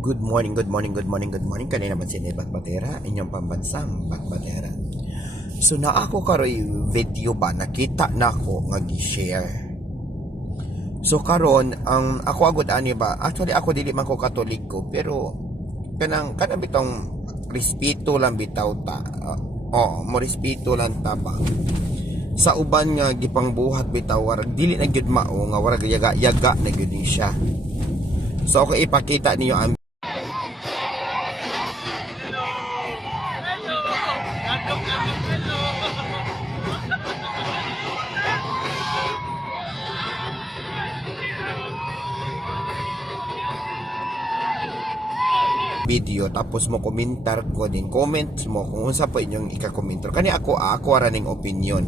Good morning, good morning, good morning, good morning. Kanina naman si Batbatera, inyong pambansang Batbatera. So na ako karoy video ba nakita nako nga gi-share. So karon ang ako agud ani ba? Actually ako dili man ko Katoliko pero kanang bitong respeto lang bitaw ta. Mo respeto lang ta ba. Sa uban nga gipangbuhat bitaw warag dili na gyud mao nga warag yaga na gyud ni siya. So ako ipakita niyo ang video tapos mo komentar ko din comment mo kung unsa po inyong ika-komentar kani ako ara ning opinion.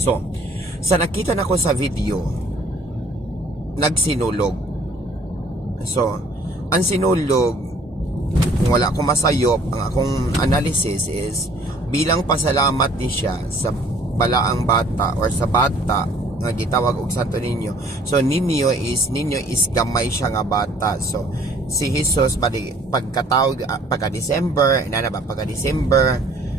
So sa nakita nako sa video nagsinulog. So ang sinulog kung wala ko masayop ang akong analysis is bilang pasalamat ni siya sa balaang bata or sa bata nga gitawag og Santo Niño. So Niño is gamay siya nga bata. So si Jesus pagka December,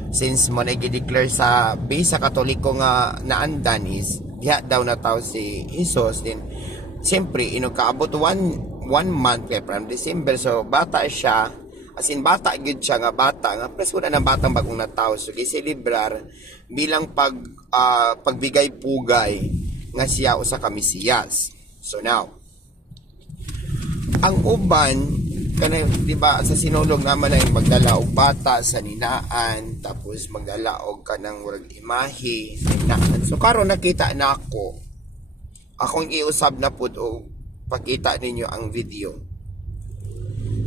since mo nag-declare sa base sa Katoliko nga naandan is diha daw na tao si Jesus, din siyempre kaabot one month kay from December. So bata siya, as in bata gyud siya nga bata nga presko na ng batang bagong natawo. So giselebrar bilang pagbigay pugay nga siya usa ka Mesiyas. So now ang uban kana di ba sa sinulog naman ay magdala og bata sa ninaan tapos magdala og kanang murag imahe sa ninaan. So karon nakita na akong iusab na pud og pakita ninyo ang video.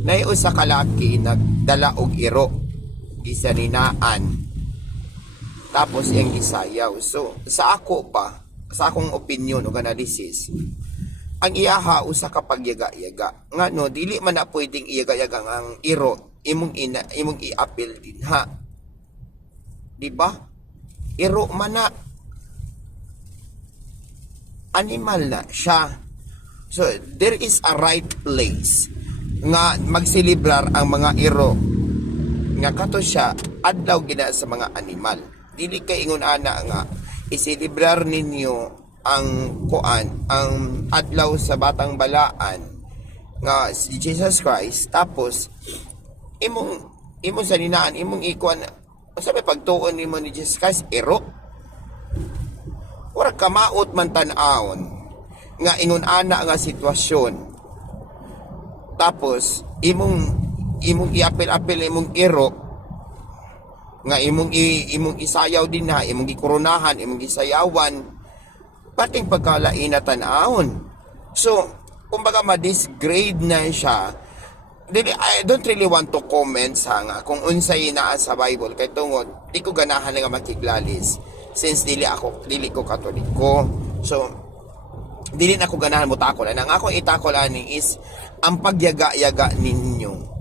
Nay usa ka laki nagdala og iro gisa ninaan tapos iyang gisayaw. So sa akong opinion o analysis, ang iyaha usa ka pagyaga-yaga nga no dili man na pwedeng iyaga-yaga ang iro imong i-appeal din ha, di ba? Iro man na animal na siya. So there is a right place nga magselebrar ang mga iro nga kato siya adlaw gina sa mga animal. Dili kay ingon ana nga iselebrar ninyo ang adlaw sa batang balaan nga si Jesus Christ tapos imong sa ninaan imong ikuan sabi pagtuon nimo ni Jesus Christ iro ora kamaot man tan-awon nga ingon ana nga sitwasyon tapos imong iapil-apil imong iro nga imong isayaw din ha, imong gikoronahan, imong gisayawan, pating pagkalain na tan-awon. So, kumbaga ma-disgrade na siya. I don't really want to comment sa nga kung unsay naa sa Bible kay tungod di ko ganahan nga makiglalis since dili ko Katoliko. So, dili na ko ganahan mo takol. Ang ako itakol ani is ang pagyaga-yaga ninyo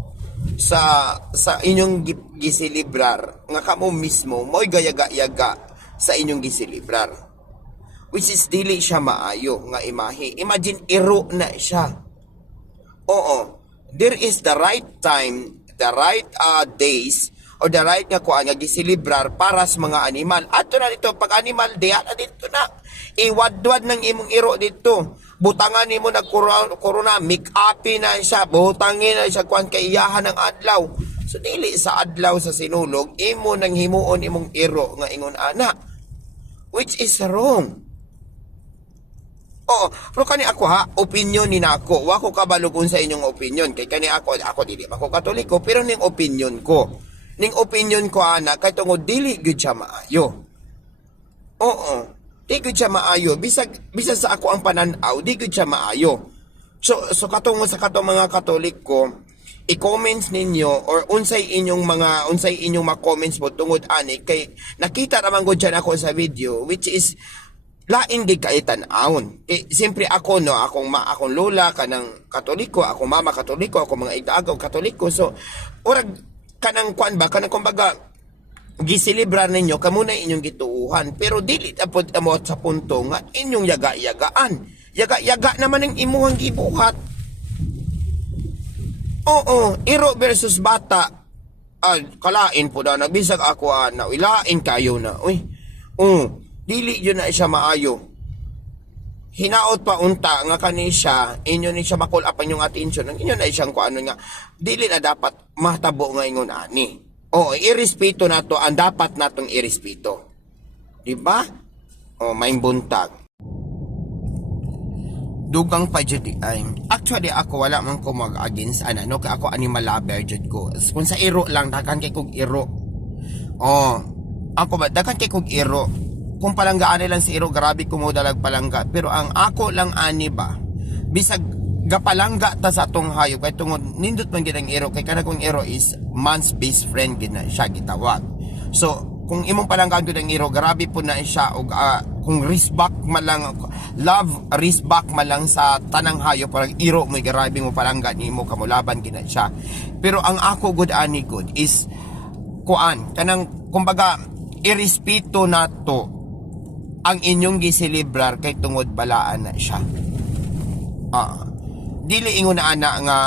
sa inyong giselebrar nga kamo mismo mo'y gayaga-yaga sa inyong giselebrar, which is dili siya maayo nga imahe. Imagine iro na siya. Oo, there is the right time, the right days or the right nga kuan nga giselebrar para sa mga animal. Ato na dito pag animal day na dito na iwadwad ng imong iro dito. Butangan nimo nagkorona, make-up na siya, butangin na siya kuan kaiyahan ng adlaw. So dili sa adlaw sa sinulog imo nang himuon imong iro nga ingon ana, which is wrong. Oo, pero kani ako ha, opinion ni nako. Wa ko kabalugon sa inyong opinion kay kani ako dili ako Katoliko pero ning opinion ko. Ning opinion ko ana kay tungod dili gyud siya maayo. Oo. Di gud siya maayo bisag sa ako ang pananaw di gud siya maayo. So katong sa mga Katoliko i-comments ninyo or unsay inyong ma-comments mo tungod ani kay nakita naman gud siya ako sa video which is lain gid kay tan-awon. Siyempre ako akong lola kanang Katoliko, akong mama Katoliko, akong mga igdaagaw Katoliko. So urag kanang kuan ba kanang kumbaga giselebrar ninyo kamo na inyong gituuhan pero dili apod amot sa punto nga inyong yaga-yagaan. Yaga-yaga naman ang imuhang gibuhat. Oo, iro versus bata. Kalain po na nagbisag ako na ilain kayo na. Uy. Dili yun na siya maayo. Hinaot pa unta nga kani siya, inyo ni siya makulapan yung atensyon. Inyo na siyang kung ano nga. Dili na dapat matabo nga ingon ani. Oo, irespeto na to ang dapat natong irespeto. Diba? May buntag. Dugang pa jud ay. Actually ako wala man ko mag-against no kay ako animal lover jud ko. Kung sa iro lang dakan kay kog iro. Ako ba dakan kay kog iro. Kung palanggaan lang si iro grabe ko mo dalag palangga. Pero ang ako lang ani ba bisag gapalangga ta sa atong hayop kay tungod nindot man gid ang iro kay kana kong iro is man's best friend gid na siya gitawag. So kung imong palanggaan gid ang iro grabe po na siya og kung respect man lang love respect man lang sa tanang hayop parang iro mo grabe mo palangga nimo kamulaban gid na siya. Pero ang ako good ani good is kuan kanang kumbaga irespeto nato ang inyong giselebrar kay tungod balaan na siya. Dili ingon na ana nga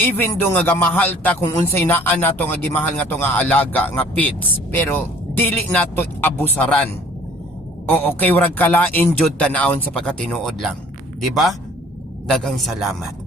even do nga gamahal ta kung unsay naa nato nga gimahal nga to nga alaga nga pets pero dili nato abusaran. Oo, kay warag kalain jud tanawon sa pagkatinuod lang. Di ba? Daghang salamat.